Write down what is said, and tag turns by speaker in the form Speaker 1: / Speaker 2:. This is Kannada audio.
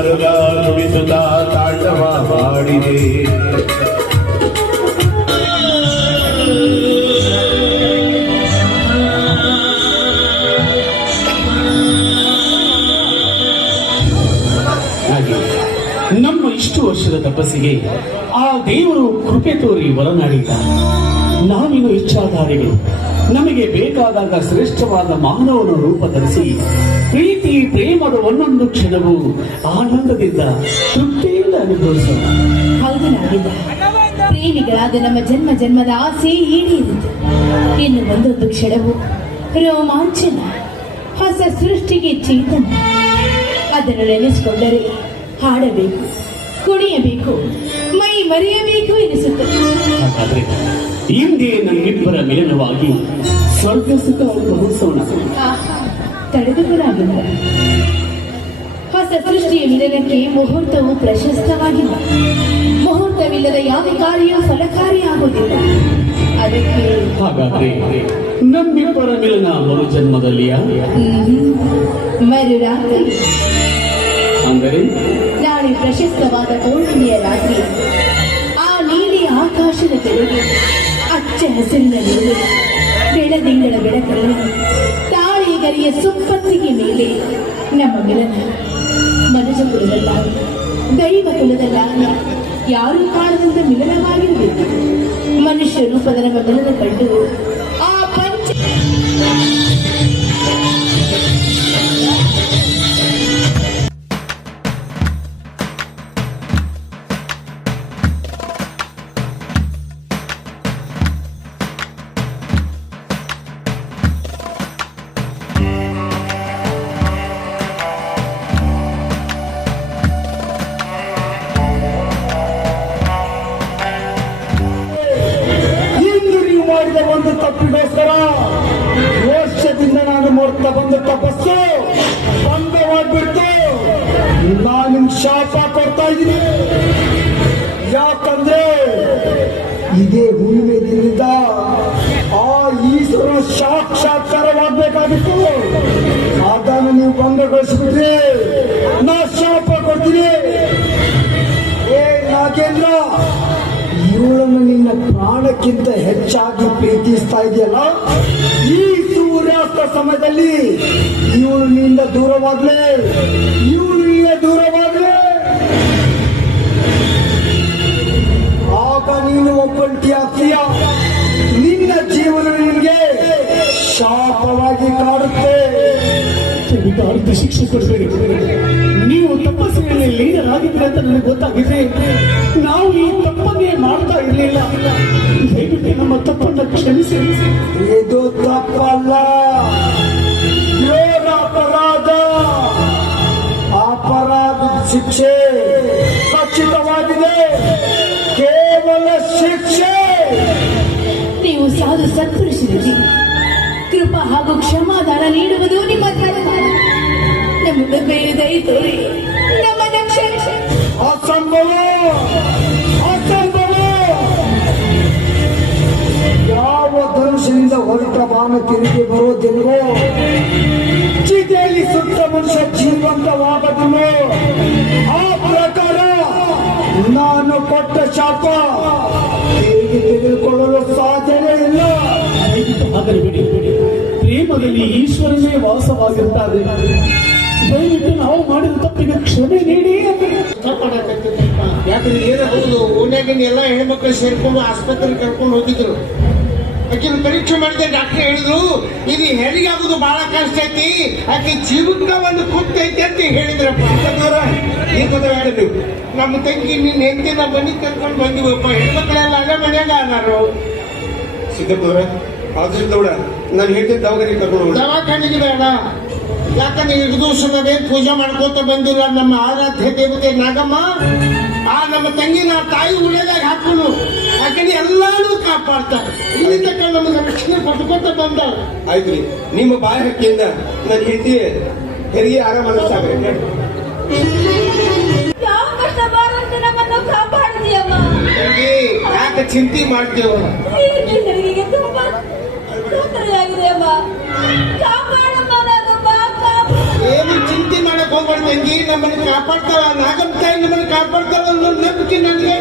Speaker 1: ಮರುಗ ನುಡಿಸುತ್ತ ತಾಂಡವ ಮಾಡಿದೆ.
Speaker 2: ನಮ್ಮ ಇಷ್ಟು ವರ್ಷದ ತಪಸ್ಸಿಗೆ ಆ ದೇವರು ಕೃಪೆ ತೋರಿ ಹೊರನಾಡಿದ್ದ ನಾವಿನ್ನು ಇಚ್ಛಾಧಾರಿಗಳು ನಮಗೆ ಬೇಕಾದಾಗ ಶ್ರೇಷ್ಠವಾದ ಮಾನವನ ರೂಪ ಧರಿಸಿ, ಪ್ರೀತಿ, ಪ್ರೇಮದ ಒಂದೊಂದು ಕ್ಷಣವು ಆನಂದದಿಂದ ತೃಪ್ತಿಯಿಂದ ಅನುಭವಿಸೋಣ.
Speaker 3: ಪ್ರೇಮಿಗಳಾದ ನಮ್ಮ ಜನ್ಮ ಜನ್ಮದ ಆಸೆ ಈಡೇರಿತು. ಇನ್ನು ಒಂದೊಂದು ಕ್ಷಣವು ರೋಮಾಂಚನ, ಹೊಸ ಸೃಷ್ಟಿಗೆ ಚೇತನ. ಅದನ್ನು ನೆನೆಸಿಕೊಂಡರೆ ಹಾಡಬೇಕು, ಕುಣಿಯಬೇಕು, ಮೈ ಮರೆಯಬೇಕು ಎನಿಸುತ್ತದೆ.
Speaker 2: ಹಾಗಾದ್ರೆ ಹಿಂದೆ ನಮ್ಮಿಬ್ಬರ ಮಿಲನವಾಗಿ ಸ್ವರ್ಗ ಸುಖ ಅನುಭವಿಸೋಣ
Speaker 3: ತಡೆದುಕೊಳ್ಳಾಗಿಲ್ಲ ಹೊಸ ಸೃಷ್ಟಿಯ ಮಿಲನಕ್ಕೆ ಮುಹೂರ್ತವು ಪ್ರಶಸ್ತವಾಗಿಲ್ಲ. ಮುಹೂರ್ತವಿಲ್ಲದ ಯಾವ ಕಾರ್ಯ ಫಲಕಾರಿಯಾಗುವುದಿಲ್ಲ. ಅದಕ್ಕೆ
Speaker 2: ಹಾಗಾದ್ರೆ ನಮ್ಮಿಬ್ಬರ ಮಿಲನ ಮರು ಜನ್ಮದಲ್ಲಿಯ
Speaker 3: ಮರು ಮರುರಾತ್ರಿ.
Speaker 2: ಅಂದರೆ?
Speaker 3: ನಾಳೆ ಪ್ರಶಸ್ತವಾದ ಪೌರ್ಣಿಮೆಯ ರಾತ್ರಿ. ಹಸಿರಿನ ಬೆಳದಿಂಗಳ ಬೆಳಕಲ್ಲಿ ತಾಳಿ ಗರಿಯ ಮೇಲೆ ನಮ್ಮ ಮಿಲನ. ಮನುಜ ಕುಲದಲ್ಲಾಗಿ ದೈವ ಕುಲದಲ್ಲಾಗಿ ಯಾರು ಕಾಣದಂತ ಮಿಲನವಾಗಿರಬೇಕು. ಮನುಷ್ಯ ರೂಪದ ನಮ್ಮ ಕಂಡು
Speaker 4: ಒಂದು ತಪ್ಪಿಗೋಸ್ಕರ ವರ್ಷದಿಂದ ನಾನು ಮಾಡ್ತಾ ಬಂದ ತಪಸ್ಸು ಭಂಗವಾಗ್ಬಿಡ್ತು ನಾನು ಶಾಪ ಕೊಡ್ತಾ ಇದ್ದೀನಿ. ಯಾಕಂದ್ರೆ ಇದೇ ಹುಣ್ಣಿಮೆ ದಿನದಿಂದ ಆ ಈಶ್ವರ ಸಾಕ್ಷಾತ್ಕಾರವಾಗಬೇಕಾಗಿತ್ತು. ಅದನ್ನು ನೀವು ಭಂಗಗೊಳಿಸ್ಬಿಟ್ರಿ ನಾ ಶಾಪ ಕೊಡ್ತೀನಿ. ಏ ನಾಗೇಂದ್ರ ಇವಳನ್ನು ನಿನ್ನ ಪ್ರಾಣಕ್ಕಿಂತ ಹೆಚ್ಚಾಗಿ ಪ್ರೀತಿಸ್ತಾ ಇದೆಯಲ್ಲ? ಈ ಸೂರ್ಯಾಸ್ತ ಸಮಯದಲ್ಲಿ ಇವಳು ನಿನ್ನ ದೂರವಾಗ್ಲೇ. ಇವಳು ನಿನ್ನ ದೂರವಾಗ್ಲೇ. ಆಗ ನೀನು ಒಬ್ಬಂಟಿ ಆಗ್ತೀಯ ನಿನ್ನ ಜೀವನ ನಿನಗೆ ಕಾಡುತ್ತೆ
Speaker 2: ದಯವಿಟ್ಟು ಶಿಕ್ಷೆ ಕೊಡಬೇಡಿ ನೀವು ತಪಸ್ಸಿನಲ್ಲಿ ಲೀನರಾಗಿದ್ರೆ ಅಂತ ನನಗೆ ಗೊತ್ತಾಗಿದೆ. ನಾವು ಈ ತಪ್ಪನ್ನೇ ಮಾಡ್ತಾ ಇರಲಿಲ್ಲ. ದಯವಿಟ್ಟು ನಮ್ಮ ತಪ್ಪನ್ನ ಕ್ಷಮಿಸಿ.
Speaker 4: ಇದು ತಪ್ಪಲ್ಲ. ಅಪರಾಧ. ಅಪರಾಧ ಶಿಕ್ಷೆ ಖಚಿತವಾಗಿದೆ. ಕೇವಲ ಶಿಕ್ಷೆ.
Speaker 3: ನೀವು ಸಾಧು ಸತ್ಪುರುಷರಲ್ಲಿ ಕೃಪಾ ಹಾಗೂ ಕ್ಷಮಾದಾನ ನೀಡುವುದು
Speaker 4: ಧನುಷಿನಿಂದ ಹೊರಟ ಬಾಣ ತಿರುಗಿ ಬರೋದಿಲ್ವೋ ಚಿತೆಯಲ್ಲಿ ಸುತ್ತ ಮನುಷ್ಯ ಜೀವಂತವಾಗದಿಲ್ವೋ ಆ ಪ್ರಕಾರ ನಾನು ಕೊಟ್ಟ ಶಾಪ ತಿರುಗಿ ತೆಗೆದುಕೊಳ್ಳಲು ಸಾಧ್ಯವೇ ಇಲ್ಲ.
Speaker 2: ಆದರೆ ಬಿಡಿ ಪ್ರೇಮದಲ್ಲಿ ಈಶ್ವರನೇ ವಾಸವಾಗಿರ್ತಾರೆ. ದಯವಿಟ್ಟು ನಾವು ಮಾಡಿದ ತಪ್ಪಿಗೆ ಕ್ಷಮೆ ನೀಡಿ.
Speaker 5: ಯಾಕಂದ್ರೆ ಏನಾಗ್ಬೋದು ಓನ್ಯಾಗಿನ ಎಲ್ಲ ಹೆಣ್ಮಕ್ಳು ಸೇರ್ಕೊಂಡು ಆಸ್ಪತ್ರೆಗೆ ಕರ್ಕೊಂಡು ಹೋಗಿದ್ರು. ಆಕಿನ ಪರೀಕ್ಷೆ ಮಾಡಿದೆ ಡಾಕ್ಟರ್ ಹೇಳಿದ್ರು ಇದು ಹೆರಿಗೆ ಆಗುದು ಬಹಳ ಕಷ್ಟ ಐತಿ ಆಕೆ ಜೀವಕ್ಕ ಒಂದು ಕುತ್ತೈತಿ ಅಂತ ಹೇಳಿದ್ರಪ್ಪ. ಈ ಪದ ಹೇಳಿದ್ರು ನಮ್ಮ ತಂಗಿ ನಿನ್ನ ಹೆಂಡತಿ ಬನ್ನಿ ಕರ್ಕೊಂಡು ಬಂದಿವಪ್ಪ. ಹೆಣ್ಮಕ್ಳೆಲ್ಲ ಅಲ್ಲೇ ಮನ್ಯಾಗ ಅನ್ನಾರು
Speaker 6: ಸಿದ್ದಪ್ಪವ್ರೆ ಆದ್ರಿಂದ ನಾನು ಹೇಳ್ತಿದ್ದ ದವಾಖಾನೆ ಕರ್ಕೊಂಡು
Speaker 5: ದವಾಖಾನೆಗೆ ಬೇಡ. ಯಾಕಂದ್ರೆ ಎರಡು ದಿವಸದಲ್ಲಿ ಪೂಜೆ ಮಾಡ್ಕೋತ ಬಂದಿಲ್ಲ ನಮ್ಮ ಆರಾಧ್ಯ ದೇವತೆ ನಾಗಮ್ಮ. ಆ ನಮ್ಮ ತಂಗಿನ ತಾಯಿ ಉಳಿದಾಗ ಹಾಕೊಂಡು ಯಾಕಂದ್ರೆ ಎಲ್ಲಾನು ಕಾಪಾಡ್ತಾರೆ ಇಲ್ಲಿ ತಕ್ಕ ನಮಗೆ ರಕ್ಷಣೆ ಪಡ್ಕೊತ ಬಂದ
Speaker 6: ಆಯ್ತು ರೀ. ನಿಮ್ಮ ಬಾಯಿ ಹಕ್ಕಿಯಿಂದ ನನ್ನ ಹೆಂಡತಿ ಹೆರಿಗೆ ಆರಾಮ ಸಾಕ್ರಿ
Speaker 3: ಯಾವ ಕಷ್ಟ ನಮ್ಮನ್ನು
Speaker 5: ತಂಗಿ ಯಾಕೆ ಚಿಂತೆ ಮಾಡ್ತೇವ ಮಾಡ್ಬೇಡ ತಂಗಿ ನಮ್ಮನ್ನು ಕಾಪಾಡ್ತಾಳ. ನಾಗಮ್ಮ ತಾಯಿ ನಮ್ಮನ್ನು ಕಾಪಾಡ್ತಾಳ ಅನ್ನೋ ನಂಬಿಕೆ ನನಗೆ.